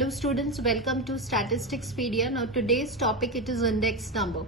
Hello students, welcome to Statisticspedia. Now today's topic it is index number.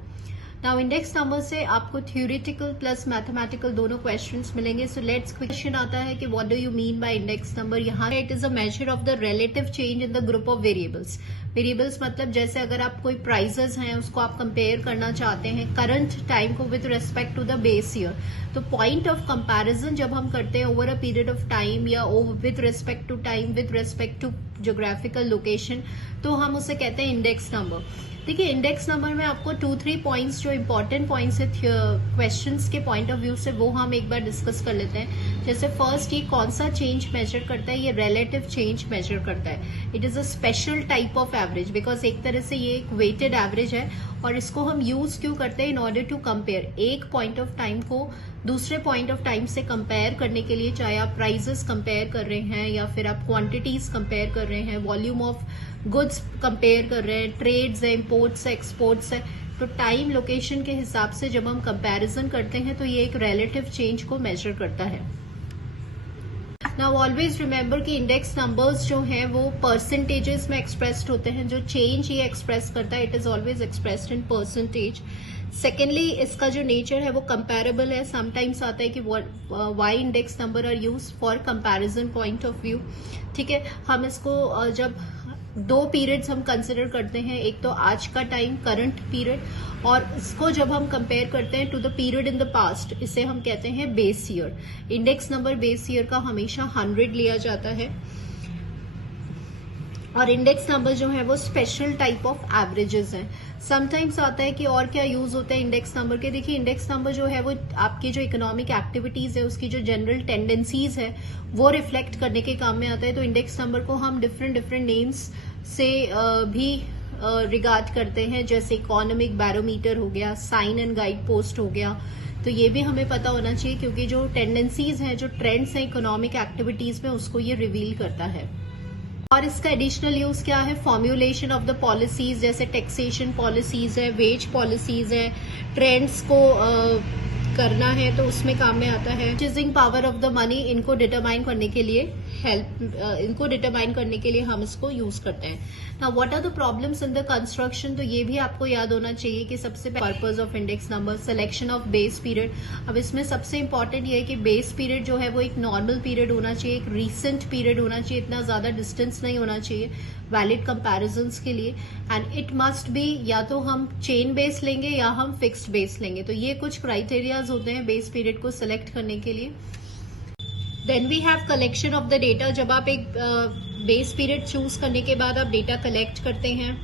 Now index number से आपको theoretical plus mathematical दोनों questions मिलेंगे. So let's question आता है कि what do you mean by index number? यहाँ it is a measure of the relative change in the group of variables. Variables मतलब जैसे अगर आप कोई prices हैं उसको आप compare करना चाहते हैं current time को with respect to the base year. तो point of comparison जब हम करते हैं over a period of time या with respect to time, with respect to geographical location, तो हम उसे कहते हैं index number. देखिए इंडेक्स नंबर में आपको 2-3 पॉइंट्स जो इम्पोर्टेंट पॉइंट्स है क्वेश्चंस के पॉइंट ऑफ व्यू से वो हम एक बार डिस्कस कर लेते हैं. जैसे फर्स्ट ये कौन सा चेंज मेजर करता है, ये रिलेटिव चेंज मेजर करता है. It is a special type of average because एक तरह से ये एक वेटेड एवरेज है और इसको हम यूज क्यों करते हैं इन ऑर्डर टू कंपेयर एक पॉइंट ऑफ टाइम को दूसरे पॉइंट ऑफ टाइम से कंपेयर करने के लिए, चाहे आप प्राइजेस कंपेयर कर रहे हैं या फिर आप क्वांटिटीज कंपेयर कर रहे हैं, वॉल्यूम ऑफ गुड्स कंपेयर कर रहे हैं, ट्रेड्स है, इंपोर्ट्स है, एक्सपोर्ट्स है. तो टाइम लोकेशन के हिसाब से जब हम कंपैरिजन करते हैं तो ये एक रिलेटिव चेंज को मेजर करता है. नाउ ऑलवेज रिमेंबर कि इंडेक्स नंबर्स जो हैं वो परसेंटेजेस में एक्सप्रेस्ड होते हैं. जो चेंज ये एक्सप्रेस करता है it is always expressed in percentage. Secondly इसका जो नेचर है वो कंपैरेबल है. समटाइम्स आता है कि why index number are use for comparison point of view. ठीक है, हम इसको जब दो पीरियड्स हम कंसिडर करते हैं, एक तो आज का टाइम करंट पीरियड और इसको जब हम कंपेयर करते हैं to the period in the past, इसे हम कहते हैं base year. Index number base year का हमेशा 100 लिया जाता है और इंडेक्स नंबर जो है वो स्पेशल टाइप ऑफ एवरेजेस हैं. समटाइम्स आता है कि और क्या यूज होता है इंडेक्स नंबर के. देखिए इंडेक्स नंबर जो है वो आपकी जो इकोनॉमिक एक्टिविटीज है उसकी जो जनरल टेंडेंसीज है वो रिफ्लेक्ट करने के काम में आता है. तो इंडेक्स नंबर को हम डिफरेंट नेम्स से भी रिगार्ड करते हैं, जैसे इकोनॉमिक बैरोमीटर हो गया, साइन एंड गाइड पोस्ट हो गया. तो ये भी हमें पता होना चाहिए क्योंकि जो टेंडेंसीज हैं, जो ट्रेंड्स हैं इकोनॉमिक एक्टिविटीज में, उसको ये रिवील करता है. और इसका एडिशनल यूज क्या है, फॉर्म्युलेशन ऑफ द पॉलिसीज, जैसे टैक्सेशन पॉलिसीज है, वेज पॉलिसीज है, ट्रेंड्स को करना है तो उसमें काम में आता है. Purchasing power of the money, इनको डिटरमाइन करने के लिए इनको डिटरमाइन करने के लिए हम इसको यूज करते हैं. Now what are the problems in the construction, तो ये भी आपको याद होना चाहिए कि सबसे purpose of index number selection of base period. अब इसमें सबसे इंपॉर्टेंट ये है कि बेस पीरियड जो है वो एक नॉर्मल पीरियड होना चाहिए, एक रीसेंट पीरियड होना चाहिए, इतना ज्यादा डिस्टेंस नहीं होना चाहिए वैलिड कंपैरिजंस के लिए. एंड इट मस्ट बी या तो हम चेन बेस लेंगे या हम फिक्स्ड बेस लेंगे. तो ये कुछ क्राइटेरियाज होते हैं बेस पीरियड को सिलेक्ट करने के लिए. Then we have collection of the data. जब आप एक बेस पीरियड चूज करने के बाद आप डेटा कलेक्ट करते हैं,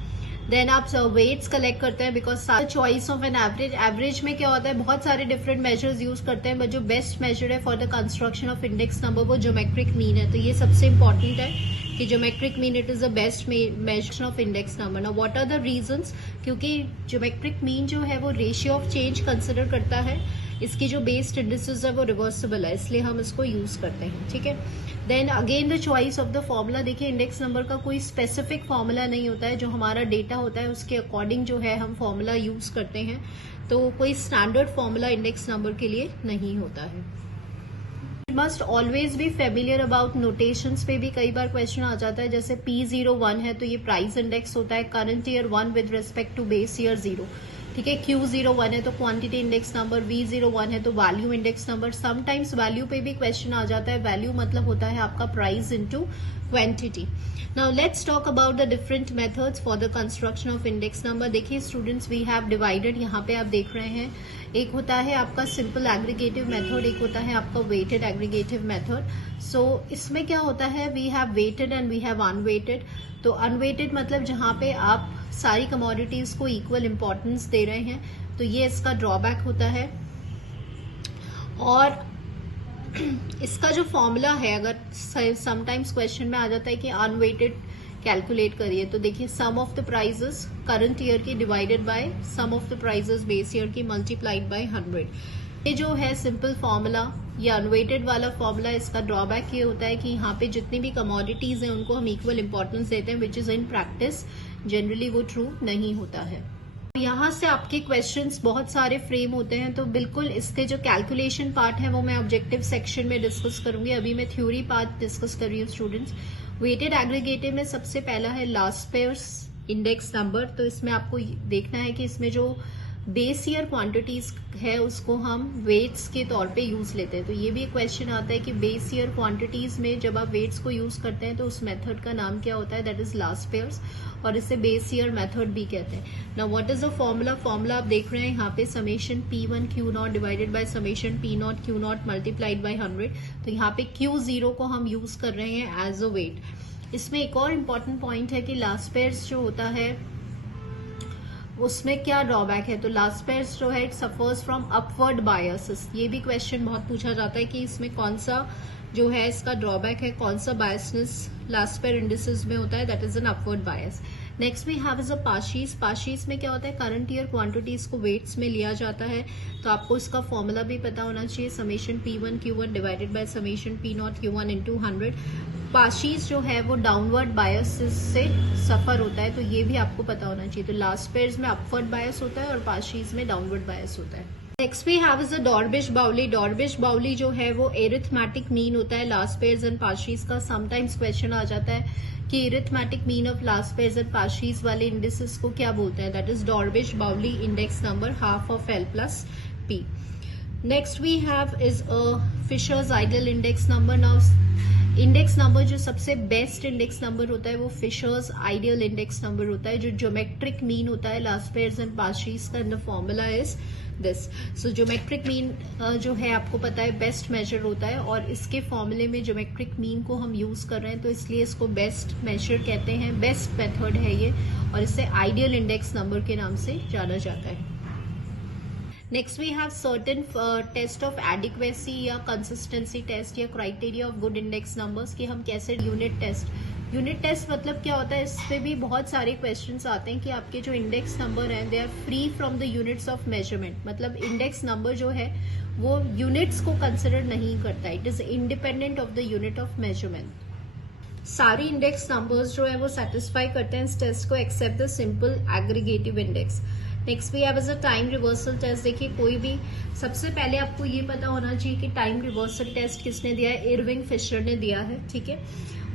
देन आप वेट्स कलेक्ट करते हैं because choice of an average. Average में क्या होता है, बहुत सारे डिफरेंट मेजर्स यूज करते हैं बट जो बेस्ट मेजर है for the construction of index number वो ज्योमेट्रिक मीन है. तो ये सबसे इंपॉर्टेंट है कि geometric mean it is the best measure of index number. Now what are the reasons, क्योंकि ज्योमेट्रिक मीन जो है वो रेशियो ऑफ चेंज कंसिडर करता है. इसकी जो बेस्ड इंडिसेस है वो रिवर्सिबल है, इसलिए हम इसको यूज करते हैं. ठीक है, then again the choice of the formula. देखिए इंडेक्स नंबर का कोई स्पेसिफिक फॉर्मूला नहीं होता है, जो हमारा डेटा होता है उसके अकॉर्डिंग जो है हम फॉर्मूला यूज करते हैं. तो कोई स्टैंडर्ड फॉर्मूला इंडेक्स नंबर के लिए नहीं होता है. Must always be familiar about notations पे भी कई बार क्वेश्चन आ जाता है. जैसे P01 है तो ये प्राइस इंडेक्स होता है, current year 1 with respect to base year 0. ठीक है, Q01 है तो क्वांटिटी इंडेक्स नंबर, V01 है तो value index number. Sometimes value पे भी क्वेश्चन आ जाता है. वैल्यू मतलब होता है आपका price into quantity. Now let's talk about the different methods for the construction of index number. देखिए स्टूडेंट्स वी हैव डिवाइडेड, यहाँ पे आप देख रहे हैं एक होता है आपका सिंपल एग्रीगेटिव मेथड, एक होता है आपका वेटेड एग्रीगेटिव मेथड. सो इसमें क्या होता है, we have weighted and we have unweighted. तो अनवेटेड मतलब जहां पे आप सारी कमोडिटीज को इक्वल इंपॉर्टेंस दे रहे हैं, तो ये इसका ड्रॉबैक होता है. और इसका जो फॉर्मूला है, अगर समटाइम्स क्वेश्चन में आ जाता है कि अनवेटेड कैलकुलेट करिए, तो देखिए sum of the prices current year की divided by sum of the prices base year की मल्टीप्लाइड बाय 100. ये जो है सिंपल फॉर्मूला, ये अनवेटेड वाला फॉर्मूला. इसका ड्रॉबैक ये होता है कि यहाँ पे जितनी भी कमोडिटीज हैं उनको हम इक्वल इंपॉर्टेंस देते हैं, which is in practice generally वो ट्रू नहीं होता है. यहाँ से आपके क्वेश्चंस बहुत सारे फ्रेम होते हैं, तो बिल्कुल इसके जो कैलकुलेशन पार्ट है वो मैं ऑब्जेक्टिव सेक्शन में डिस्कस करूंगी. अभी मैं थ्योरी पार्ट डिस्कस कर रही हूँ स्टूडेंट्स. वेटेड एग्रीगेटिव में सबसे पहला है लास्ट पेयर्स इंडेक्स नंबर। तो इसमें आपको देखना है कि इसमें जो बेस ईयर क्वांटिटीज है उसको हम वेट्स के तौर पे यूज लेते हैं। तो ये भी एक क्वेश्चन आता है कि बेस ईयर क्वांटिटीज में जब आप वेट्स को यूज करते हैं तो उस मेथड का नाम क्या होता है, दैट इज लास्ट पेयर्स, और इसे बेस ईयर मेथड भी कहते हैं। Now what is the formula? Formula आप देख रहे हैं यहाँ पे summation P1 Q0 divided by summation P0 Q0 multiplied by 100। तो यहाँ पे Q0 को हम यूज कर रहे हैं एज अ वेट। इसमें एक और इम्पॉर्टेंट पॉइंट है कि लास्ट पेयर्स जो होता है उसमें क्या ड्रॉबैक है। तो लास्ट पेयर्स जो है it suffers from upward biases. ये भी क्वेश्चन बहुत पूछा जाता है कि इसमें कौन सा जो है इसका ड्रॉबैक है, कौन सा बायसनेस लास्ट पेयर इंडिसेस में होता है, that is an upward bias. Next we have is a Paasche's. Paasche's में क्या होता है, करंट ईयर क्वांटिटीज को वेट्स में लिया जाता है। तो आपको इसका फॉर्मूला भी पता होना चाहिए, summation P1 Q1 divided by summation P0 Q1 into 100। पाशीज जो है वो डाउनवर्ड बायस से सफर होता है, तो ये भी आपको पता होना चाहिए। तो लास्ट पेयर्स में अपवर्ड बायस होता है और पाशीज में डाउनवर्ड बायस होता है। Next we have is a Drobisch Bowley. Drobisch बाउली जो है वो एरिथमेटिक मीन होता है लास्ट पेयर्स एंड पाशीज का। समटाइम्स क्वेश्चन आ जाता है कि arithmetic mean of Laspeyres and Paasche's वाले इंडिसेस को क्या बोलते हैं, that is Dorbish Bowley index number half of L plus P। Next we have is a Fisher's ideal index number. Now index number जो सबसे best index number होता है वो फिशर्स आइडियल इंडेक्स नंबर होता है, जो ज्योमेट्रिक मीन होता है लास्ट पेयर्स एंड पाशीज का। The formula is this. So geometric mean जो है आपको पता है बेस्ट मेजर होता है, और इसके फॉर्मूले में ज्योमेट्रिक मीन को हम यूज कर रहे हैं तो इसलिए इसको बेस्ट मेजर कहते हैं, बेस्ट मेथड है ये, और इसे आइडियल इंडेक्स नंबर के नाम से जाना जाता है। Next we have certain test of adequacy या कंसिस्टेंसी टेस्ट या criteria of good index numbers कि हम कैसे यूनिट टेस्ट मतलब क्या होता है। इस पे भी बहुत सारे क्वेश्चंस आते हैं कि आपके जो इंडेक्स नंबर हैं they are free from the units of measurement. मतलब इंडेक्स नंबर जो है वो यूनिट्स को कंसिडर नहीं करता, it is independent of the unit of measurement. सारे इंडेक्स नंबर्स जो है वो सेटिस्फाई करते हैं इस टेस्ट को except the simple aggregative index. Next we have is a time reversal test. देखिए कोई भी, सबसे पहले आपको ये पता होना चाहिए कि टाइम रिवर्सल टेस्ट किसने दिया है, इरविंग फिशर ने दिया है, ठीक है।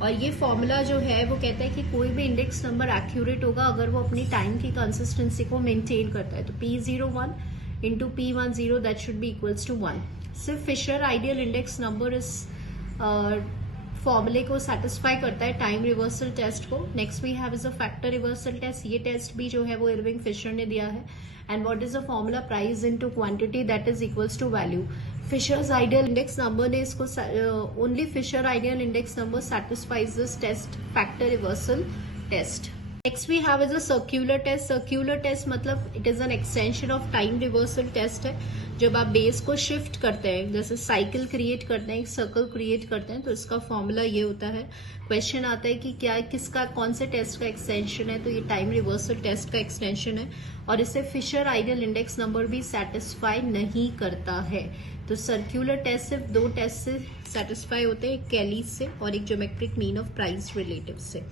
और ये फॉर्मूला जो है वो कहता है कि कोई भी इंडेक्स नंबर एक्यूरेट होगा अगर वो अपनी टाइम की कंसिस्टेंसी को मेंटेन करता है। तो P01 into P10 that should be equals to 1। सिर्फ फिशर आइडियल इंडेक्स नंबर इस फॉर्मूले को सेटिस्फाई करता है टाइम रिवर्सल टेस्ट को। Next we have is a factor reversal test. ये टेस्ट भी जो है वो इरविंग फिशर ने दिया है। And what is the formula, price into quantity that is equals to value. Fisher's ideal index number ने इसको only Fisher ideal index number satisfies this test, factor reversal test. Next we have is a circular test. Circular test मतलब it is an extension of time reversal test है। जब आप base को shift करते हैं, जैसे साइकिल क्रिएट करते हैं, एक सर्कल क्रिएट करते हैं, तो इसका फॉर्मूला ये होता है। क्वेश्चन आता है कि क्या किसका, कौन से टेस्ट का एक्सटेंशन है, तो ये टाइम रिवर्सल टेस्ट का एक्सटेंशन है, और इसे फिशर आइडियल इंडेक्स नंबर भी सेटिस्फाई नहीं करता है। तो सर्क्यूलर टेस्ट सिर्फ दो टेस्ट से सेटिस्फाई होते हैं, एक कैलीज से और एक geometric mean of price relative से।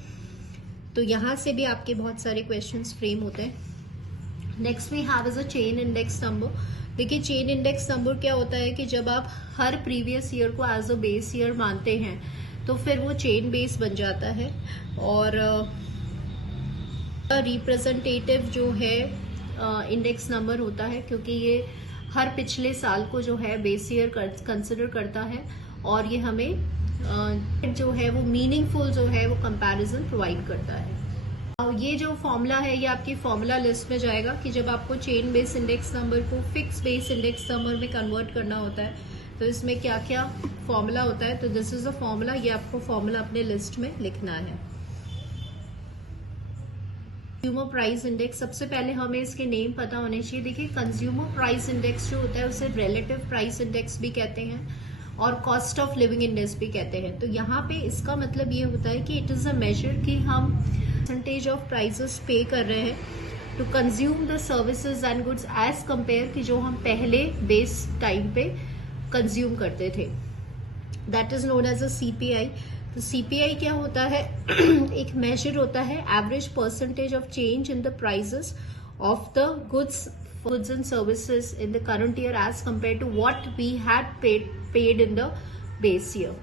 तो यहां से भी आपके बहुत सारे क्वेश्चंस फ्रेम होते हैं। Next we have is a chain index number. देखिए चेन इंडेक्स नंबर क्या होता है कि जब आप हर प्रीवियस ईयर को एज अ बेस ईयर मानते हैं तो फिर वो चेन बेस बन जाता है, और रिप्रेजेंटेटिव जो है इंडेक्स नंबर होता है, क्योंकि ये हर पिछले साल को जो है बेस ईयर कंसिडर करता है, और ये हमें जो है वो मीनिंगफुल जो है वो कंपैरिजन प्रोवाइड करता है। ये जो फॉर्मूला है ये आपकी फॉर्मूला लिस्ट में जाएगा कि जब आपको चेन बेस इंडेक्स नंबर को फिक्स बेस इंडेक्स नंबर में कन्वर्ट करना होता है तो इसमें क्या क्या फॉर्मूला होता है। तो दिस इज अ फॉर्मूला, ये आपको फॉर्मूला अपने लिस्ट में लिखना है। कंज्यूमर प्राइस इंडेक्स, सबसे पहले हमें इसके नेम पता होने चाहिए। देखिए कंज्यूमर प्राइस इंडेक्स जो होता है उसे रिलेटिव प्राइस इंडेक्स भी कहते हैं और कॉस्ट ऑफ लिविंग इंडेक्स भी कहते हैं। तो यहाँ पे इसका मतलब ये होता है कि इट इज अ मेजर कि हम परसेंटेज ऑफ प्राइसेस पे कर रहे हैं to consume the services and goods as compare कि जो हम पहले बेस टाइम पे कंज्यूम करते थे, that is known as a CPI। तो CPI क्या होता है एक मेजर होता है average percentage of change in the prices of the goods and services in the current year as compare to what we had paid in the base year.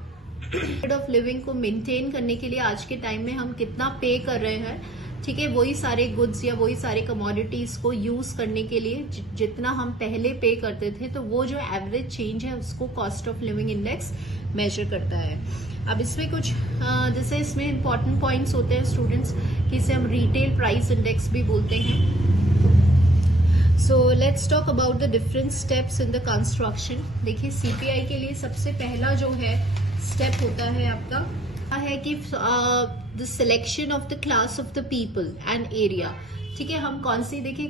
Standard of living को maintain करने के लिए आज के time में हम कितना पे कर रहे हैं, ठीक है, वही सारे गुड्स या वही सारे कमोडिटीज को यूज करने के लिए जितना हम पहले पे करते थे, तो वो जो एवरेज चेंज है उसको cost of living index major करता है। अब इसमें कुछ जैसे इसमें इंपॉर्टेंट पॉइंट्स होते हैं स्टूडेंट्स, कि इसे हम रिटेल प्राइस इंडेक्स भी बोलते हैं। So let's talk about the different steps in the construction. देखिए सीपीआई के लिए सबसे पहला जो है स्टेप होता है आपका है कि the selection of the class of the people and area, ठीक है। हम कौन सी, देखिए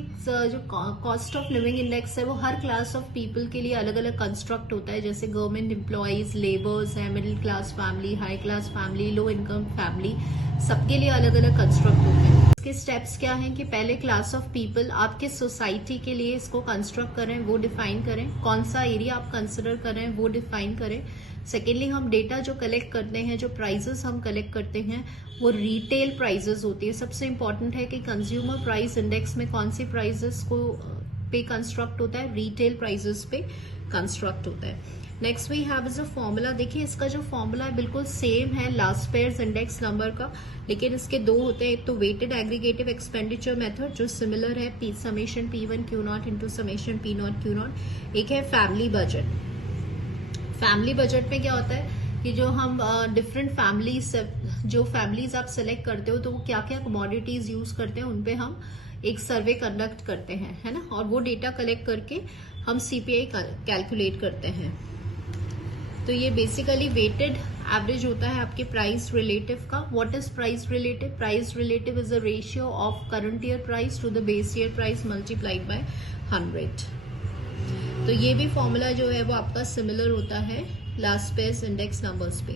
जो कॉस्ट ऑफ लिविंग इंडेक्स है वो हर क्लास ऑफ पीपल के लिए अलग अलग कंस्ट्रक्ट होता है, जैसे गवर्नमेंट एम्प्लॉयज, लेबर्स है, middle class family, high class family, low income family, सबके लिए अलग अलग कंस्ट्रक्ट होते हैं। इसके स्टेप्स क्या हैं कि पहले क्लास ऑफ पीपल आपके सोसाइटी के लिए इसको कंस्ट्रक्ट करें, वो डिफाइन करें, कौन सा एरिया आप कंसिडर कर रहे हैं वो डिफाइन करें। सेकेंडली हम डेटा जो कलेक्ट करते हैं, जो प्राइजेस हम कलेक्ट करते हैं वो रिटेल प्राइजेस होती है। सबसे इंपॉर्टेंट है कि कंज्यूमर प्राइस इंडेक्स में कौन सी प्राइजेस को पे कंस्ट्रक्ट होता है, रिटेल प्राइजेस पे कंस्ट्रक्ट होता है। Next we have is a formula. देखिए इसका जो फॉर्मूला है बिल्कुल सेम है लास्ट पेयर्स इंडेक्स नंबर का, लेकिन इसके दो होते हैं। एक तो वेटेड एग्रीगेटिव एक्सपेंडिचर मेथड जो सिमिलर है summation P1 Q0 into summation P0 Q0। एक है फैमिली बजट। फैमिली बजट में क्या होता है कि जो हम डिफरेंट फैमिलीज, जो फैमिलीज आप सेलेक्ट करते हो तो वो क्या क्या कमोडिटीज यूज करते हैं उन पे हम एक सर्वे कंडक्ट करते हैं, है ना, और वो डेटा कलेक्ट करके हम सीपीआई कैलकुलेट करते हैं। तो ये बेसिकली वेटेड एवरेज होता है आपके प्राइस रिलेटिव का। What is price relative? Price relative is a ratio of current year price to the base year price multiplied by 100। तो ये भी फॉर्मूला जो है वो आपका सिमिलर होता है लास्ट पेयर्स इंडेक्स नंबर्स पे।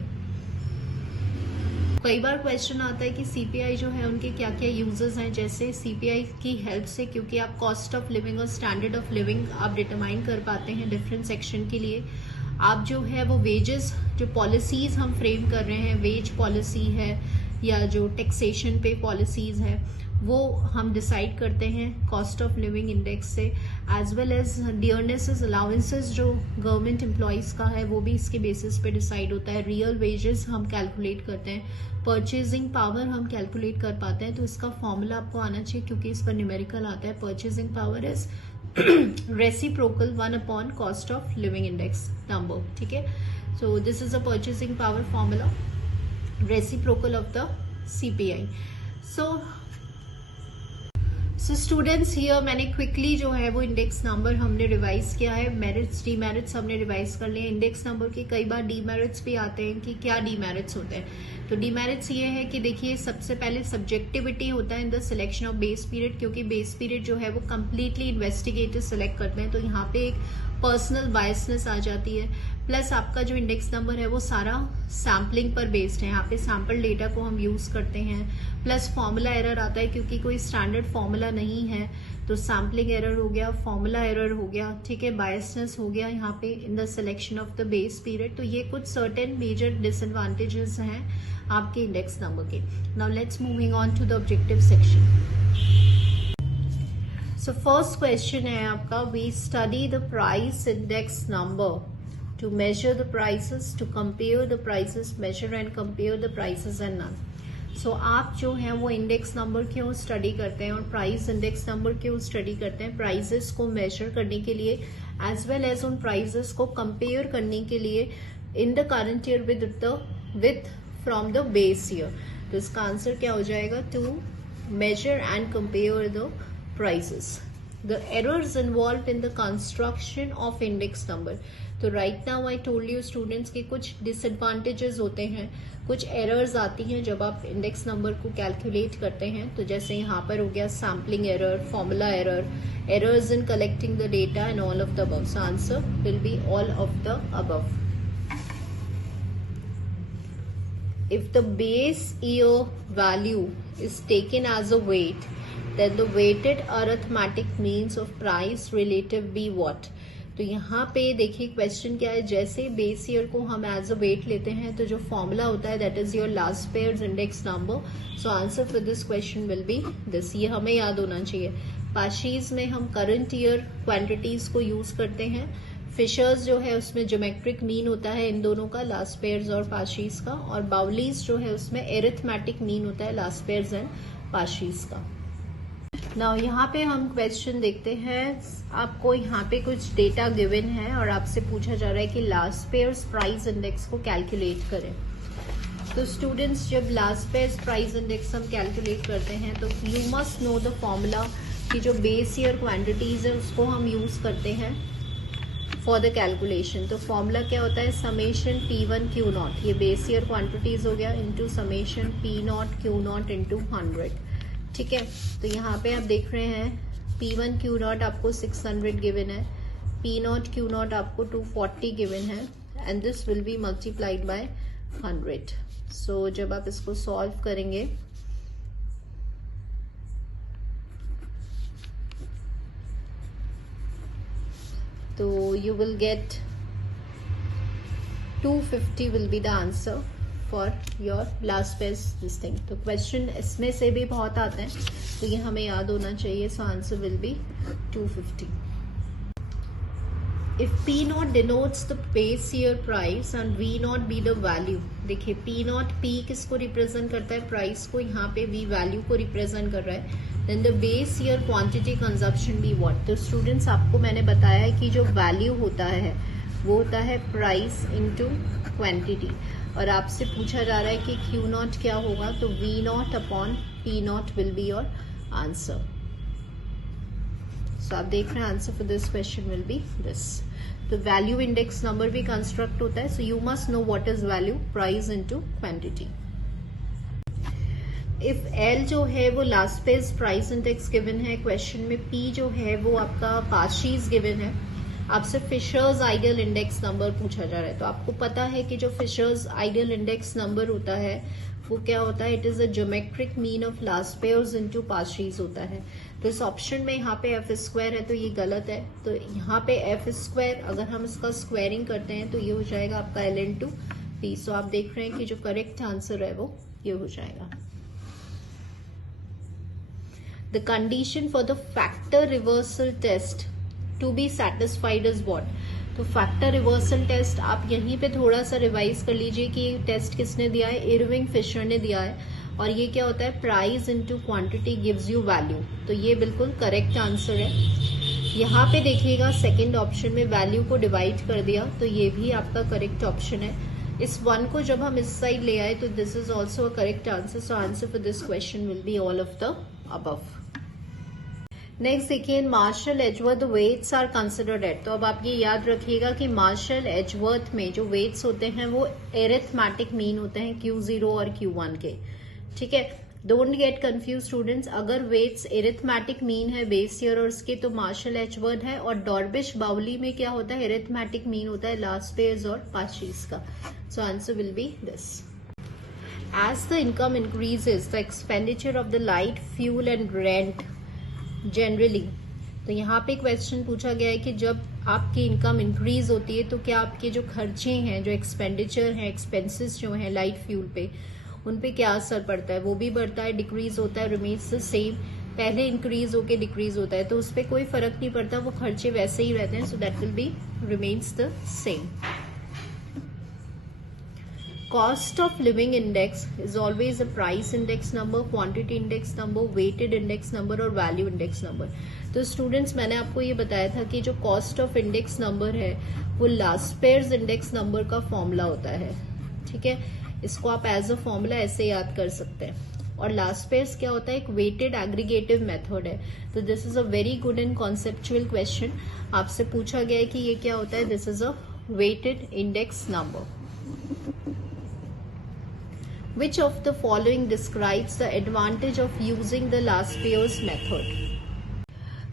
कई बार क्वेश्चन आता है कि सीपीआई जो है उनके क्या क्या यूजेस हैं, जैसे सीपीआई की हेल्प से, क्योंकि आप कॉस्ट ऑफ लिविंग और स्टैंडर्ड ऑफ लिविंग आप डिटरमाइन कर पाते हैं डिफरेंट सेक्शन के लिए। आप जो है वो वेजेस, जो पॉलिसीज हम फ्रेम कर रहे हैं, वेज पॉलिसी है या जो टैक्सेशन पे पॉलिसीज है, वो हम डिसाइड करते हैं कॉस्ट ऑफ लिविंग इंडेक्स से। एज वेल एज डियरनेसेस अलाउंसेस जो गवर्नमेंट एम्प्लॉयज का है वो भी इसके बेसिस पे डिसाइड होता है। रियल वेजेस हम कैलकुलेट करते हैं, परचेजिंग पावर हम कैलकुलेट कर पाते हैं। तो इसका फॉर्मूला आपको आना चाहिए क्योंकि इस पर न्यूमेरिकल आता है। Purchasing power is reciprocal 1 upon cost of living index number, ठीक है। So this is a purchasing power formula, reciprocal of the CPI. So students here मैंने क्विकली जो है वो इंडेक्स नंबर हमने रिवाइज किया है। मेरिट्स डीमेरिट्स हमने रिवाइज कर लिए। इंडेक्स नंबर के कई बार डीमेरिट्स भी आते हैं कि क्या डीमेरिट्स होते हैं। तो डीमेरिट्स ये है कि देखिए सबसे पहले सब्जेक्टिविटी होता है इन the selection of base period, क्योंकि बेस पीरियड जो है वो कम्प्लीटली इन्वेस्टिगेटर्स सिलेक्ट करते हैं, तो यहाँ पे एक पर्सनल बायसनेस आ जाती है। प्लस आपका जो इंडेक्स नंबर है वो सारा सैम्पलिंग पर बेस्ड है, यहाँ पे सैम्पल डेटा को हम यूज करते हैं। प्लस फॉर्मूला एरर आता है क्योंकि कोई स्टैंडर्ड फॉर्मूला नहीं है, तो सैम्पलिंग एरर हो गया, फॉर्मूला एरर हो गया, ठीक है, बायसनेस हो गया यहाँ पे in the selection of the base period. तो ये कुछ सर्टेन मेजर डिसएडवांटेजेस हैं आपके इंडेक्स नंबर के। Now let's moving on to the objective section. So first question है आपका, we study the price index number to measure the prices, to compare the prices, measure and compare the prices and none. So आप जो है वो index number क्यों study करते हैं और प्राइस इंडेक्स नंबर क्यों स्टडी करते हैं? प्राइसेस को मेजर करने के लिए एज वेल एज उन प्राइसेस को कंपेयर करने के लिए in the current year with from the base year. तो इसका आंसर क्या हो जाएगा? To measure and compare the prices. The errors involved in the construction of index number. तो right now I told you students कि कुछ disadvantages होते हैं, कुछ errors आती हैं जब आप index number को calculate करते हैं। तो जैसे यहाँ पर हो गया sampling error, formula error, errors in collecting the data and all of the above. So answer will be all of the above. If the base year value is taken as a weight, then the weighted arithmetic means of price relative be what? तो यहाँ पे देखिए question क्या है, जैसे base year को हम as a wait लेते हैं तो जो फॉर्मूला होता है that is your last pairs index number. So answer for this question will be this. ये हमें याद होना चाहिए। पाशीज में हम करंट ईयर क्वांटिटीज को यूज करते हैं, फिशर्स जो है उसमें ज्योमेट्रिक मीन होता है इन दोनों का, लास्ट पेयर्स और पार्शीज का, और बाउलीज जो है उसमें एरिथमेटिक मीन होता है लास्ट पेयर्स एंड पार्शीज का। नाउ यहाँ पे हम क्वेश्चन देखते हैं। आपको यहाँ पे कुछ डेटा गिवन है और आपसे पूछा जा रहा है कि लास्ट पेयर्स प्राइस इंडेक्स को कैलकुलेट करें। तो स्टूडेंट्स, जब लास्ट पेयर्स प्राइस इंडेक्स हम कैलकुलेट करते हैं तो you must know the formula कि जो बेस ईयर क्वांटिटीज है उसको हम यूज करते हैं फॉर द कैलकुलेशन। तो फॉर्मूला क्या होता है, समेशन P1 Q0, ये बेस ईयर क्वांटिटीज हो गया, into summation P0 Q0 into 100। ठीक है, तो यहाँ पे आप देख रहे हैं P1 Q0 आपको 600 गिवन है, P0 Q0 आपको 240 गिवन है, and this will be multiplied by 100। सो जब आप इसको सॉल्व करेंगे तो you will get 250 will be the answer for your last pair's this thing। तो क्वेश्चन इसमें से भी बहुत आते हैं तो ये हमें याद होना चाहिए। So answer will be 250। If P0 denotes the base year price and V0 be the value, देखिए P0 P किसको रिप्रेजेंट करता है, प्राइस को, यहाँ पे V वैल्यू को रिप्रेजेंट कर रहा है। Then the base year quantity consumption be what. तो स्टूडेंट्स, आपको मैंने बताया है कि जो वैल्यू होता है वो होता है प्राइस इनटू क्वांटिटी, और आपसे पूछा जा रहा है कि Q0 क्या होगा, तो V0 upon P0 will be your answer. So आप देख रहे हैं answer for this question will be this. तो वैल्यू इंडेक्स नंबर भी कंस्ट्रक्ट होता है, so you must know what is value, price into quantity. If L जो है वो Laspeyres price index given है क्वेश्चन में, P जो है वो आपका पार्शीज गिवन है, आपसे फिशर्स आइडियल इंडेक्स नंबर पूछा जा रहा है। तो आपको पता है कि जो फिशर्स आइडियल इंडेक्स नंबर होता है वो क्या होता है, it is a geometric mean of Laspeyres into Paasche's होता है। तो इस ऑप्शन में यहाँ पे f स्क्वायर है तो ये गलत है, तो यहाँ पे f स्क्वायर अगर हम इसका स्क्वायरिंग करते हैं तो ये हो जाएगा आपका L इंटू P। सो आप देख रहे हैं कि जो करेक्ट आंसर है वो ये हो जाएगा। The condition for the factor reversal test to be satisfied is what? तो फैक्टर रिवर्सल टेस्ट आप यहीं पे थोड़ा सा रिवाइज कर लीजिए कि टेस्ट किसने दिया है, इरविंग फिशर ने दिया है, और ये क्या होता है, price into quantity gives you value. तो ये बिल्कुल करेक्ट आंसर है। यहाँ पे देखिएगा सेकंड ऑप्शन में वैल्यू को डिवाइड कर दिया, तो ये भी आपका करेक्ट ऑप्शन है। इस वन को जब हम इस साइड ले आए तो this is also a correct answer. So answer for this question will be all of the above. Next देखिए, Marshall Edgeworth weights are considered at. तो अब आप ये याद रखिएगा कि मार्शल एजवर्थ में जो वेट्स होते हैं वो एरिथमेटिक मीन होते हैं Q0 और Q1 के। ठीक है, डोंट गेट कंफ्यूज स्टूडेंट्स। अगर वेट्स एरिथमेटिक मीन है बेस ईयर और उसके तो मार्शल एजवर्थ है, और डॉर्बिश बाउली में क्या होता है, एरिथमेटिक मीन होता है लास्ट पेयर्स और पार्शीज का। So answer will be this. As the income increases, the expenditure of the light, fuel and rent generally. तो यहाँ पे क्वेश्चन पूछा गया है कि जब आपकी इनकम इंक्रीज होती है तो क्या आपके जो खर्चे हैं, जो एक्सपेंडिचर हैं, एक्सपेंसेस जो हैं लाइट फ्यूल पे, उन पे क्या असर पड़ता है, वो भी बढ़ता है, डिक्रीज होता है, रिमेन्स द सेम। पहले इंक्रीज होके डिक्रीज होता है तो उस पर कोई फर्क नहीं पड़ता, वो खर्चे वैसे ही रहते हैं। So that will be remains the same. Cost of living index is always a price index number, quantity index number, weighted index number और value index number। तो स्टूडेंट्स, मैंने आपको ये बताया था कि जो cost of index number है वो last pairs index number का फॉर्मूला होता है। ठीक है, इसको आप एज अ फॉर्मूला ऐसे याद कर सकते हैं। और लास्ट पेयर्स क्या होता है, एक वेटेड एग्रीगेटिव मेथड है। तो this is a very good and conceptual question. आपसे पूछा गया है कि ये क्या होता है, this is a weighted index number. Which of the following describes the advantage of using the last pairs method?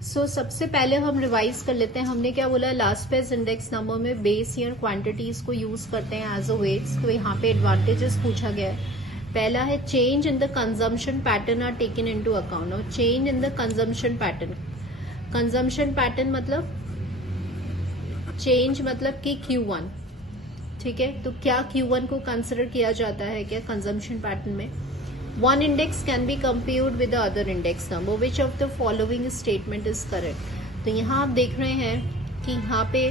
So सबसे पहले हम रिवाइज कर लेते हैं। हमने क्या बोला, लास्ट पेयर्स इंडेक्स नंबर में बेस ईयर क्वांटिटीज को यूज करते हैं एज अ वेट्स। तो यहाँ पे एडवांटेजेस पूछा गया है। पहला है change in the consumption pattern are taken into account. और change in the consumption pattern, consumption pattern मतलब चेंज मतलब कि Q1। ठीक है, तो क्या Q1 को कंसिडर किया जाता है क्या कंजम्पशन पैटर्न में? One index can be compared with the other index number, which of the following statement is correct. तो यहाँ आप देख रहे हैं कि यहाँ पे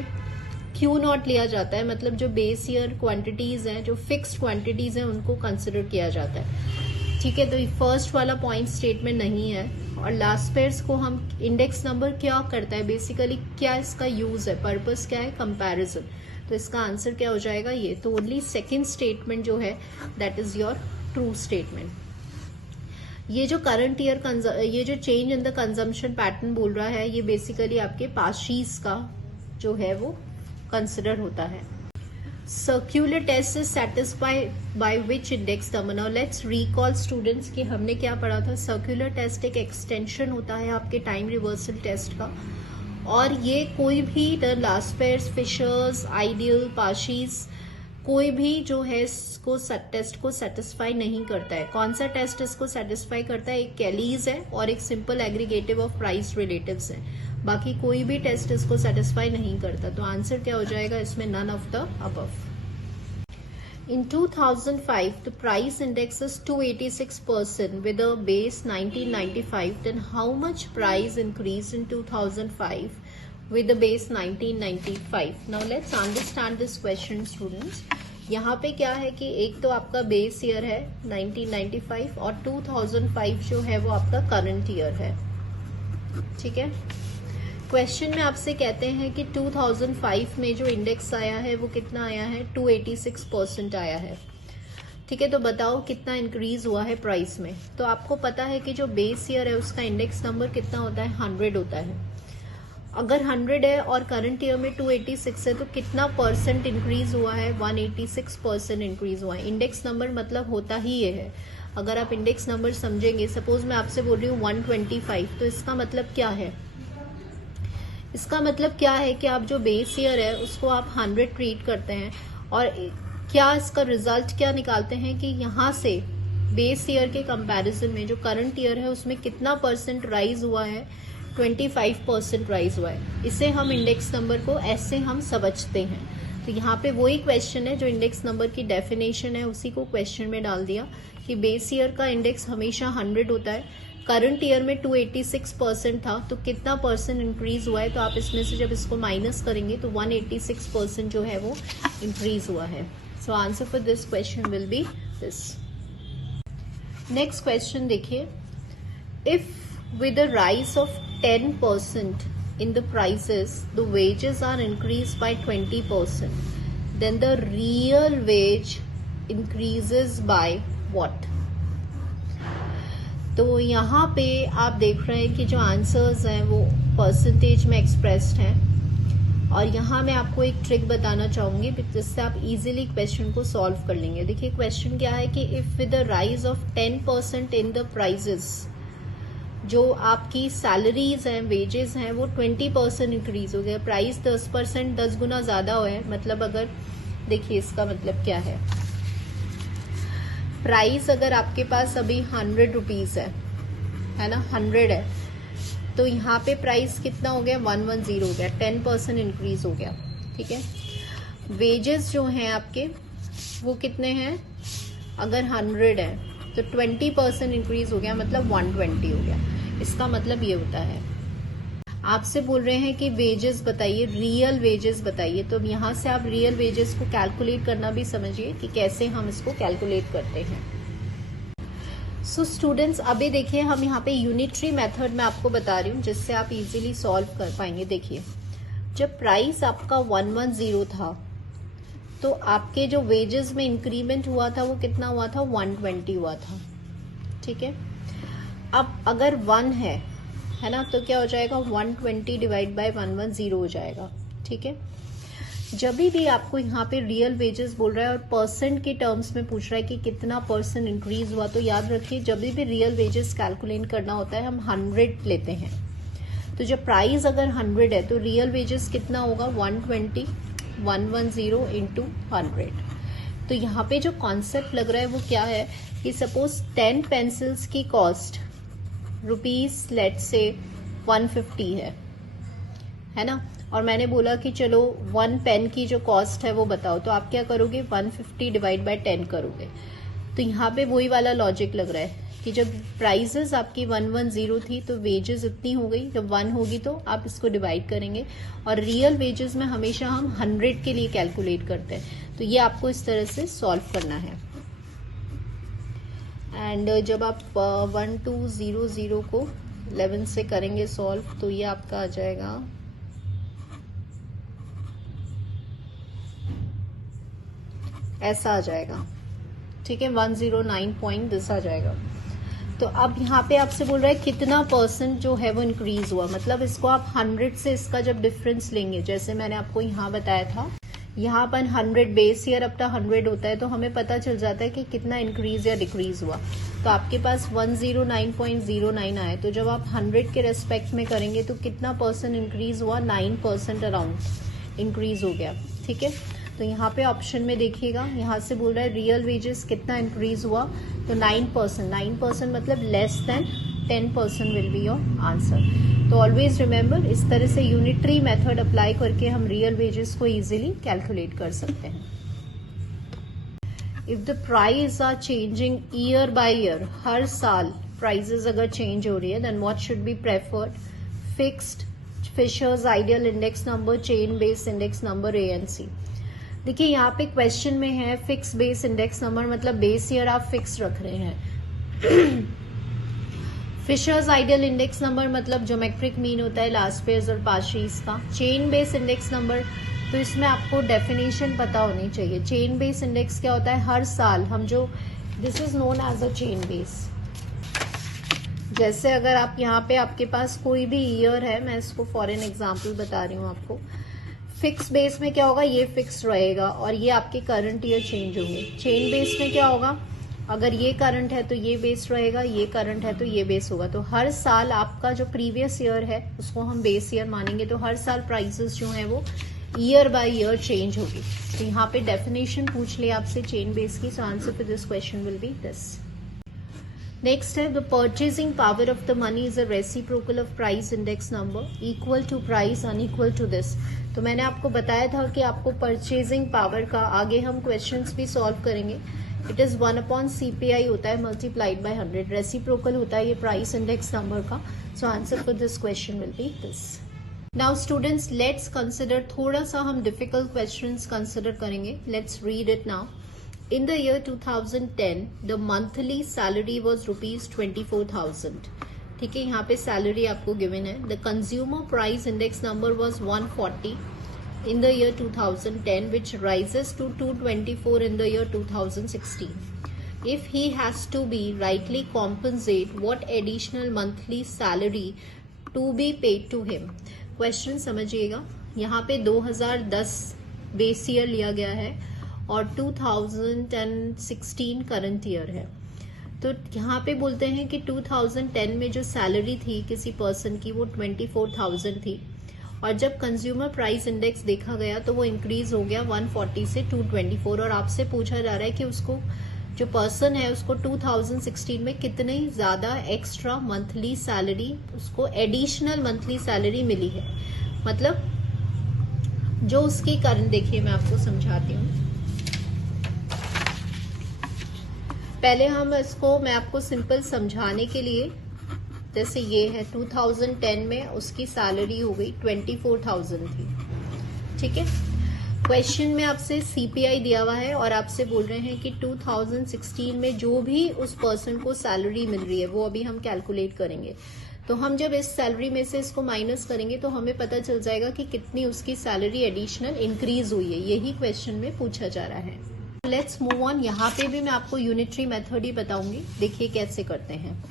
क्यू नॉट लिया जाता है, मतलब जो बेस ईयर क्वांटिटीज हैं, जो फिक्स्ड क्वांटिटीज हैं, उनको कंसिडर किया जाता है। ठीक है, तो फर्स्ट वाला पॉइंट स्टेटमेंट नहीं है। और लास्ट पेयर्स को हम इंडेक्स नंबर क्या करता है, बेसिकली क्या इसका यूज है, पर्पस क्या है, कंपैरिजन। तो इसका आंसर क्या हो जाएगा ये। तो ओनली सेकेंड स्टेटमेंट जो है that is your true statement. ये जो करंट ईयर ये जो change in the consumption pattern बोल रहा है, ये बेसिकली आपके पाशीज का जो है वो कंसिडर होता है। Circular test is satisfied by which index number. Now let's recall students कि हमने क्या पढ़ा था। सर्क्यूलर टेस्ट एक एक्सटेंशन होता है आपके टाइम रिवर्सल टेस्ट का, और ये कोई भी the Laspeyres, Fisher's, ideal, Paasche's, कोई भी जो है इसको टेस्ट को सेटिस्फाई नहीं करता है। कौन सा टेस्ट इसको सेटिस्फाई करता है, एक कैलीज है और एक simple aggregative of price relatives है, बाकी कोई भी टेस्ट इसको सेटिस्फाई नहीं करता। तो आंसर क्या हो जाएगा इसमें, none of the above. In 2005, the price index is 286% with a base 1995. Then how much price increased in 2005 with the base 1995? Now let's understand this question, students. यहाँ पे क्या है कि एक तो आपका बेस ईयर है 1995 और 2005 जो है वो आपका करंट ईयर है। ठीक है, क्वेश्चन में आपसे कहते हैं कि 2005 में जो इंडेक्स आया है वो कितना आया है, 286% आया है। ठीक है, तो बताओ कितना इंक्रीज हुआ है प्राइस में। तो आपको पता है कि जो बेस ईयर है उसका इंडेक्स नंबर कितना होता है, 100 होता है। अगर 100 है और करंट ईयर में 286 है तो कितना परसेंट इंक्रीज हुआ है, 186% इंक्रीज हुआ है। इंडेक्स नंबर मतलब होता ही ये है। अगर आप इंडेक्स नंबर समझेंगे, सपोज मैं आपसे बोल रही हूँ 125, तो इसका मतलब क्या है, इसका मतलब क्या है कि आप जो बेस ईयर है उसको आप 100 ट्रीट करते हैं, और क्या इसका रिजल्ट क्या निकालते हैं कि यहाँ से बेस ईयर के कंपैरिजन में जो करंट ईयर है उसमें कितना परसेंट राइज हुआ है, 25% राइज हुआ है। इसे हम इंडेक्स नंबर को ऐसे हम समझते हैं। तो यहाँ पे वही क्वेश्चन है जो इंडेक्स नंबर की डेफिनेशन है उसी को क्वेश्चन में डाल दिया कि बेस ईयर का इंडेक्स हमेशा 100 होता है, करंट ईयर में 286% था, तो कितना परसेंट इंक्रीज हुआ है। तो आप इसमें से जब इसको माइनस करेंगे तो 186% जो है वो इंक्रीज हुआ है। सो answer for this question will be this. Next question देखिए, if with a rise of 10% in the prices, the wages are increased by 20%, then the real wage increases by what? तो यहाँ पे आप देख रहे हैं कि जो आंसर्स हैं वो परसेंटेज में एक्सप्रेस्ड हैं, और यहाँ मैं आपको एक ट्रिक बताना चाहूंगी जिससे आप इजीली क्वेश्चन को सॉल्व कर लेंगे। देखिए क्वेश्चन क्या है कि if with the rise of 10% in the prices, जो आपकी सैलरीज हैं, वेजेस हैं, वो 20% इंक्रीज हो गया, प्राइस 10%, 10 गुना ज्यादा हुआ है। मतलब अगर देखिए इसका मतलब क्या है, प्राइस अगर आपके पास अभी 100 रुपीज है ना, 100 है, तो यहाँ पे प्राइस कितना हो गया, 110 हो गया, 10% इंक्रीज हो गया। ठीक है, वेजेस जो हैं आपके वो कितने हैं, अगर 100 है तो 20% इंक्रीज हो गया, मतलब 120 हो गया। इसका मतलब ये होता है, आपसे बोल रहे हैं कि वेजेस बताइए, रियल वेजेस बताइए, तो यहाँ से आप रियल वेजेस को कैलकुलेट करना भी समझिए कि कैसे हम इसको कैलकुलेट करते हैं। सो स्टूडेंट्स अभी देखिए हम यहाँ पे यूनिटरी मेथड में आपको बता रही हूँ जिससे आप इजीली सॉल्व कर पाएंगे। देखिए जब प्राइस आपका 110 था तो आपके जो वेजेस में इंक्रीमेंट हुआ था वो कितना हुआ था, 120 हुआ था। ठीक है, अब अगर 1 है ना, तो क्या हो जाएगा, 120 डिवाइड बाय 110 हो जाएगा। ठीक है, जब भी आपको यहाँ पे रियल वेजेस बोल रहा है और परसेंट के टर्म्स में पूछ रहा है कि कितना परसेंट इंक्रीज हुआ, तो याद रखिए जब भी रियल वेजेस कैलकुलेट करना होता है हम 100 लेते हैं। तो जब प्राइस अगर 100 है तो रियल वेजेस कितना होगा, 120, 110 इंटू 100। तो यहाँ पे जो कॉन्सेप्ट लग रहा है वो क्या है कि सपोज 10 पेंसिल्स की कॉस्ट रुपीज लेट से 150 है ना, और मैंने बोला कि चलो 1 पेन की जो कॉस्ट है वो बताओ, तो आप क्या करोगे, 150 डिवाइड बाय 10 करोगे। तो यहाँ पे वही वाला लॉजिक लग रहा है कि जब प्राइसेस आपकी 110 थी तो वेजेस इतनी हो गई, जब 1 होगी तो आप इसको डिवाइड करेंगे, और रियल वेजेस में हमेशा हम 100 के लिए कैलकुलेट करते हैं। तो ये आपको इस तरह से सॉल्व करना है। एंड जब आप 1200 को 11 से करेंगे सॉल्व, तो ये आपका आ जाएगा ऐसा आ जाएगा, ठीक है, 109 पॉइंट दिस आ जाएगा। तो अब यहाँ पे आपसे बोल रहा है कितना परसेंट जो है वो इंक्रीज हुआ, मतलब इसको आप 100 से इसका जब डिफरेंस लेंगे, जैसे मैंने आपको यहाँ बताया था, यहाँ पर 100 बेस ईयर अपना 100 होता है, तो हमें पता चल जाता है कि कितना इंक्रीज या डिक्रीज हुआ। तो आपके पास 109.09 आया, तो जब आप 100 के रेस्पेक्ट में करेंगे तो कितना परसेंट इंक्रीज हुआ, 9% अराउंड इंक्रीज हो गया, ठीक है। तो यहाँ पे ऑप्शन में देखिएगा, यहाँ से बोल रहा है रियल वेजेस कितना इंक्रीज हुआ, तो 9%। 9% मतलब less than 10% will be your answer. तो ऑलवेज रिमेंबर, इस तरह से यूनिटरी मेथड अप्लाई करके हम रियल वेजेस को इजीली कैलकुलेट कर सकते हैं। If the price are changing year by year, हर साल प्राइसेस अगर चेंज हो रही है, then what should be preferred, fixed, Fisher's ideal index number, chain based index number, ANC। देखिए यहाँ पे क्वेश्चन में है फिक्स बेस इंडेक्स नंबर, मतलब बेस ईयर आप फिक्स रख रहे हैं। फिशर्स आइडियल इंडेक्स नंबर मतलब ज्योमेट्रिक मीन होता है लास्ट पेयर्स और पास्ट सीरीज का। चेन बेस इंडेक्स नंबर, तो इसमें आपको डेफिनेशन पता होनी चाहिए। चेन बेस इंडेक्स क्या होता है, हर साल हम जो, this is known as a chain base. जैसे अगर आप यहाँ पे आपके पास कोई भी ईयर है, मैं इसको फॉर एन एग्जाम्पल बता रही हूँ आपको, फिक्स बेस में क्या होगा, ये फिक्स रहेगा और ये आपके करंट ईयर चेंज होंगे। चेन बेस में क्या होगा, अगर ये करंट है तो ये बेस रहेगा, ये करंट है तो ये बेस होगा। तो हर साल आपका जो प्रीवियस ईयर है उसको हम बेस ईयर मानेंगे, तो हर साल प्राइसेस जो है वो ईयर बाय ईयर चेंज होगी। तो यहाँ पे डेफिनेशन पूछ ले आपसे चेन बेस की, so answer for this question will be this. Next है, the purchasing power of the money is a reciprocal of price index number equal to price unequal to this. तो मैंने आपको बताया था कि आपको परचेजिंग पावर का आगे हम क्वेश्चंस भी सॉल्व करेंगे। इट इज 1/CPI होता है मल्टीप्लाइड बाय 100, रेसिप्रोकल होता है ये प्राइस इंडेक्स नंबर का। सो answer for this question will be this. Now students, let's consider, थोड़ा सा हम डिफिकल्ट क्वेश्चंस कंसिडर करेंगे। Let's read it now. In the year 2010, the monthly salary was ₹24,000. ठीक है, यहाँ पे सैलरी आपको गिवन है। The consumer price index number was 140 in the year 2010, which rises to 224 in the year 2016. If he has to be rightly compensate, what additional monthly salary to be paid to him? Question समझिएगा, यहाँ पे 2010 base year लिया गया है और 2016 current year है। तो यहाँ पे बोलते हैं कि 2010 में जो सैलरी थी किसी पर्सन की वो 24,000 थी, और जब कंज्यूमर प्राइस इंडेक्स देखा गया तो वो इंक्रीज हो गया 140 से 224, और आपसे पूछा जा रहा है कि उसको, जो पर्सन है उसको 2016 में कितनी ज्यादा एक्स्ट्रा मंथली सैलरी, उसको एडिशनल मंथली सैलरी मिली है, मतलब जो उसकी करंट, देखिए मैं आपको समझाती हूँ। पहले हम इसको, मैं आपको सिंपल समझाने के लिए, जैसे ये है 2010 में उसकी सैलरी हो गई 24,000 थी, ठीक है। क्वेश्चन में आपसे CPI दिया हुआ है और आपसे बोल रहे हैं कि 2016 में जो भी उस पर्सन को सैलरी मिल रही है वो अभी हम कैलकुलेट करेंगे। तो हम जब इस सैलरी में से इसको माइनस करेंगे तो हमें पता चल जाएगा कि कितनी उसकी सैलरी एडिशनल इंक्रीज हुई है, यही क्वेश्चन में पूछा जा रहा है। Let's move on. यहाँ पे भी मैं आपको यूनिटरी मेथड ही बताऊंगी, देखिए कैसे करते हैं।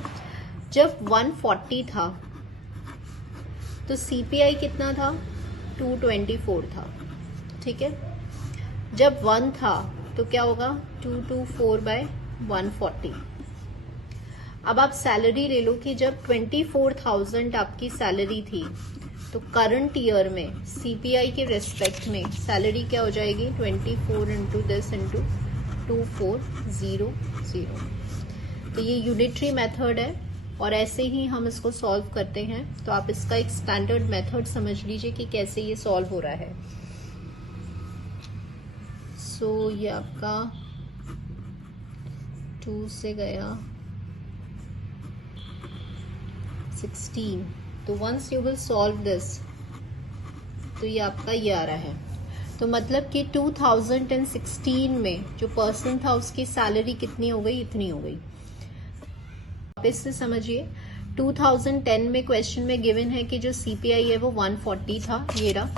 जब 140 था तो CPI कितना था, 224 था, ठीक है। जब 1 था तो क्या होगा, 224/140। अब आप सैलरी ले लो कि जब 24,000 आपकी सैलरी थी तो करंट ईयर में CPI के रेस्पेक्ट में सैलरी क्या हो जाएगी, 24 इंटू दिस इंटू 2400। तो ये यूनिटरी मेथड है और ऐसे ही हम इसको सॉल्व करते हैं। तो आप इसका एक स्टैंडर्ड मेथड समझ लीजिए कि कैसे ये सॉल्व हो रहा है। सो ये आपका 2 से गया 16, तो once you will solve this तो ये आपका ये आ रहा है। तो मतलब कि 2016 में जो पर्सन था उसकी सैलरी कितनी हो गई, इतनी हो गई। वापस से समझिए, 2010 में क्वेश्चन में गिवन है कि जो सीपीआई है वो 140 था, ये रहा,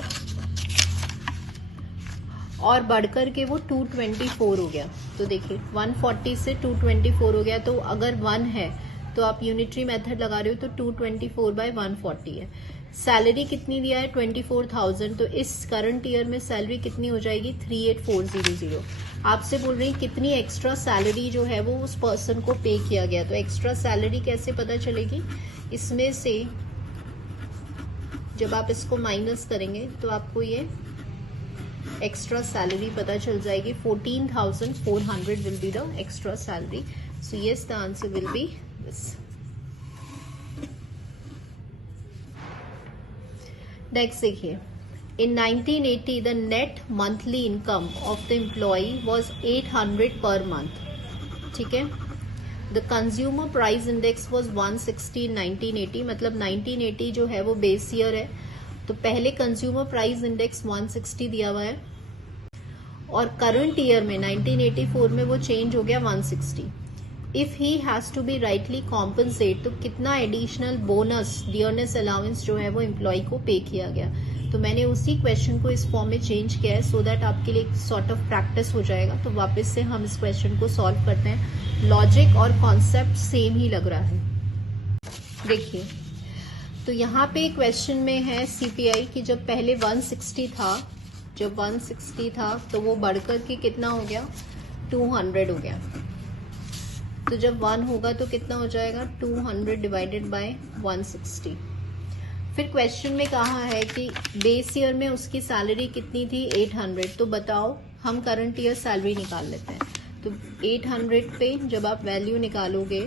और बढ़कर के वो 224 हो गया। तो देखिए 140 से 224 हो गया, तो अगर 1 है तो आप यूनिटरी मेथड लगा रहे हो तो 224/140 है। सैलरी कितनी दिया है, 24,000, तो इस करंट ईयर में सैलरी कितनी हो जाएगी, 38,400। आपसे बोल रही कितनी एक्स्ट्रा सैलरी जो है वो उस पर्सन को पे किया गया। तो एक्स्ट्रा सैलरी कैसे पता चलेगी, इसमें से जब आप इसको माइनस करेंगे तो आपको ये एक्स्ट्रा सैलरी पता चल जाएगी। 14,400 will be the extra salary. So yes, the answer will be this. Next देखिए, in 1980 the net monthly income of the employee was 800 per month, ठीक है। The consumer price index was 160 in 1980, मतलब 1980 जो है वो बेस ईयर है, तो पहले कंज्यूमर प्राइस इंडेक्स 160 दिया हुआ है, और करंट ईयर में 1984 में वो चेंज हो गया 160। If he has to be rightly compensate, तो कितना एडिशनल बोनस डियरनेस अलाउंस जो है वो एम्प्लॉय को पे किया गया। तो मैंने उसी क्वेश्चन को इस फॉर्म में चेंज किया है सो दैट आपके लिए एक सॉर्ट ऑफ प्रैक्टिस हो जाएगा। तो वापस से हम इस क्वेश्चन को सॉल्व करते हैं। लॉजिक और कॉन्सेप्ट सेम ही लग रहा है। देखिए, तो यहाँ पे क्वेश्चन में है सीपीआई की जब पहले 160 था, जब 160 था तो वो बढ़कर के कितना हो गया, 200 हो गया। तो जब 1 होगा तो कितना हो जाएगा, 200 डिवाइडेड बाय 160। फिर क्वेश्चन में कहा है कि बेस ईयर में उसकी सैलरी कितनी थी, 800। तो बताओ, हम करंट ईयर सैलरी निकाल लेते हैं। तो 800 पे जब आप वैल्यू निकालोगे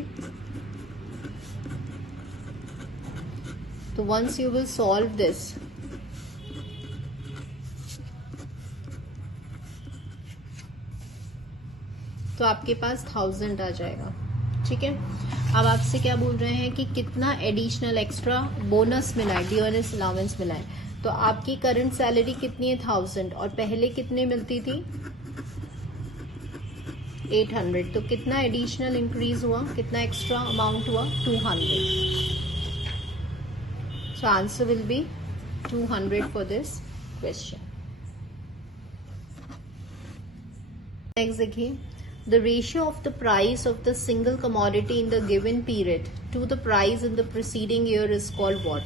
तो once you will solve this तो आपके पास 1000 आ जाएगा, ठीक है। अब आपसे क्या बोल रहे हैं कि कितना एडिशनल एक्स्ट्रा बोनस मिला है, डियरनेस अलाउंस मिला है। तो आपकी करंट सैलरी कितनी है, 1000, और पहले कितने मिलती थी, 800। तो कितना एडिशनल इंक्रीज हुआ, कितना एक्स्ट्रा अमाउंट हुआ, 200। So answer will be 200 for this question. Next देखिए, the ratio of the price of the single commodity in the given period to the price in the preceding year is called what?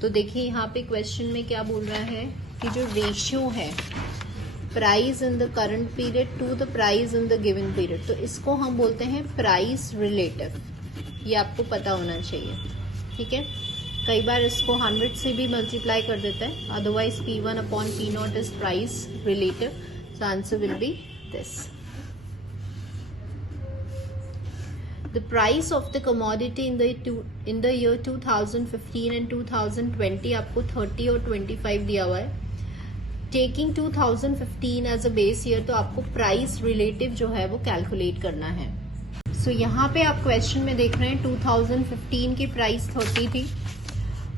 तो देखिए यहाँ पे question में क्या बोल रहा है कि जो रेशियो है price in the current period to the price in the given period, तो इसको हम बोलते हैं प्राइस रिलेटिव। ये आपको पता होना चाहिए, ठीक है। कई बार इसको 100 से भी मल्टीप्लाई कर देता है, otherwise P1/P0 is price relative. So answer will be this. The price of the commodity in the year 2015 and 2020 आपको 30 और 25 दिया हुआ है। Taking 2015 as a base year, तो आपको प्राइस रिलेटिव जो है वो कैलकुलेट करना है। सो यहाँ पे आप क्वेश्चन में देख रहे हैं 2015 की प्राइस 30 थी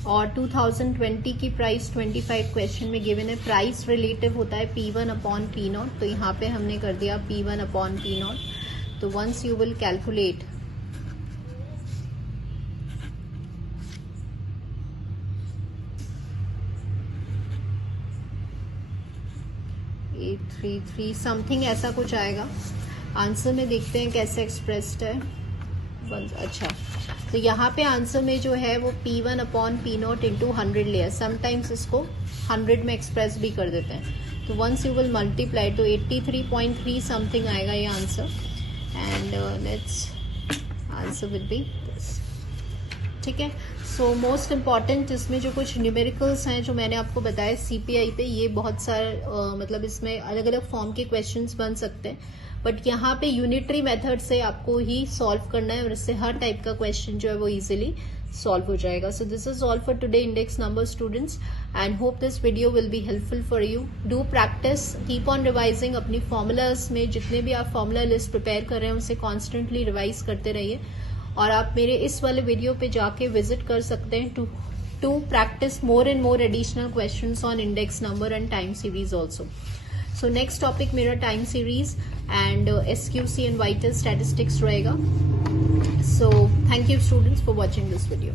और 2020 की प्राइस 25 क्वेश्चन में गिवन है। प्राइस रिलेटिव होता है P1/P0, तो यहाँ पे हमने कर दिया P1/P0। तो once you will calculate $833 something ऐसा कुछ आएगा। आंसर में देखते हैं कैसे एक्सप्रेस्ड है। अच्छा, तो यहाँ पे आंसर में जो है वो P1/P0 इंटू 100 लिया। समटाइम्स इसको 100 में एक्सप्रेस भी कर देते हैं। तो वंस यू विल मल्टीप्लाई तो 83.3 समथिंग आएगा ये answer. And let's answer will be this, ठीक है। सो मोस्ट इम्पॉर्टेंट इसमें जो कुछ न्यूमेरिकल्स हैं जो मैंने आपको बताया सीपीआई पे, ये बहुत सारे मतलब इसमें अलग अलग फॉर्म के क्वेश्चंस बन सकते हैं, बट यहाँ पे यूनिटरी मेथड से आपको ही सॉल्व करना है और इससे हर टाइप का क्वेश्चन जो है वो इजीली सॉल्व हो जाएगा। So this is all for today index number students, and hope this video will be helpful for you. Do practice, keep on revising. अपनी फॉर्मूलाज में जितने भी आप फॉर्मूला लिस्ट प्रिपेयर कर रहे हैं उसे कॉन्स्टेंटली रिवाइज करते रहिए और आप मेरे इस वाले वीडियो पे जाके विजिट कर सकते हैं to practise more and more additional questions on index number and time series also. So next topic मेरा time series and SQC and vital statistics रहेगा. So thank you students for watching this video.